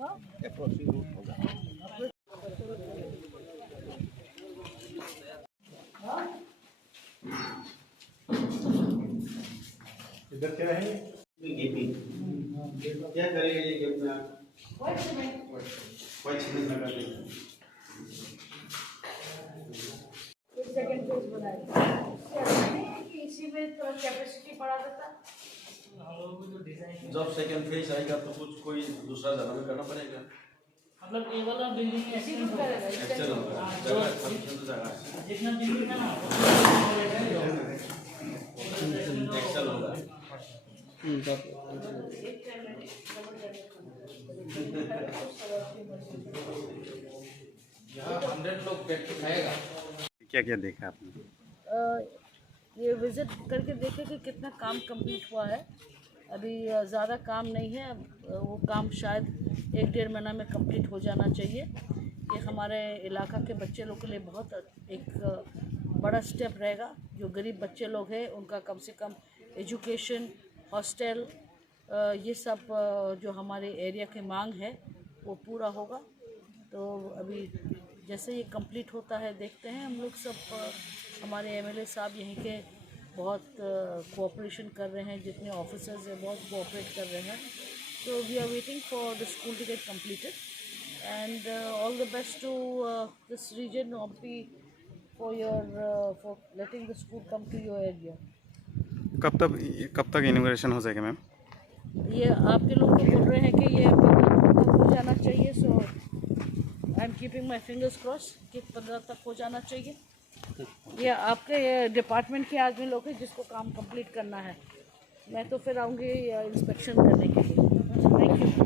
Approaching root होगा। इधर क्या है? गेटिंग क्या करेंगे ये गेट में? व्हाइट सीमेंट लगा देंगे। सेकंड फेज बनाया कि इसी में थोड़ा कैपेसिटी बढ़ा देता। जब सेकंड फेज आएगा तो कुछ कोई दूसरा जगह में करना पड़ेगा। मतलब ये वाला बिल्डिंग एक्सटेंड करेगा। एक्चुअल होगा जगह सफिशिएंट जगह है। जितना बिल्डिंग है ना एक्चुअल होगा। यहाँ 100 लोग बैठ के खाएगा। क्या क्या देखा आपने? ये विज़िट करके देखे कि कितना काम कंप्लीट हुआ है। अभी ज़्यादा काम नहीं है, वो काम शायद 1-1.5 महीना में कंप्लीट हो जाना चाहिए। ये हमारे इलाका के बच्चे लोग के लिए बहुत एक बड़ा स्टेप रहेगा। जो गरीब बच्चे लोग हैं उनका कम से कम एजुकेशन, हॉस्टल, ये सब जो हमारे एरिया की मांग है वो पूरा होगा। तो अभी जैसे ये कंप्लीट होता है देखते हैं। हम लोग सब हमारे एमएलए साहब यहीं के बहुत कोऑपरेशन कर रहे हैं, जितने ऑफिसर्स हैं बहुत कोऑपरेट कर रहे हैं। तो we are waiting for the school to get completed and all the best to this region ओमपी for letting the school come to your area. कब तक इनॉग्रेशन हो जाएगा मैम? ये आपके लोग तो बोल रहे हैं कि ये 15 तक हो जाना चाहिए। So I am keeping my fingers cross कि 15 तक हो जाना चाहिए। ये आपके डिपार्टमेंट के आदमी लोग हैं जिसको काम कंप्लीट करना है। मैं तो फिर आऊँगी इंस्पेक्शन करने के लिए। Thank you.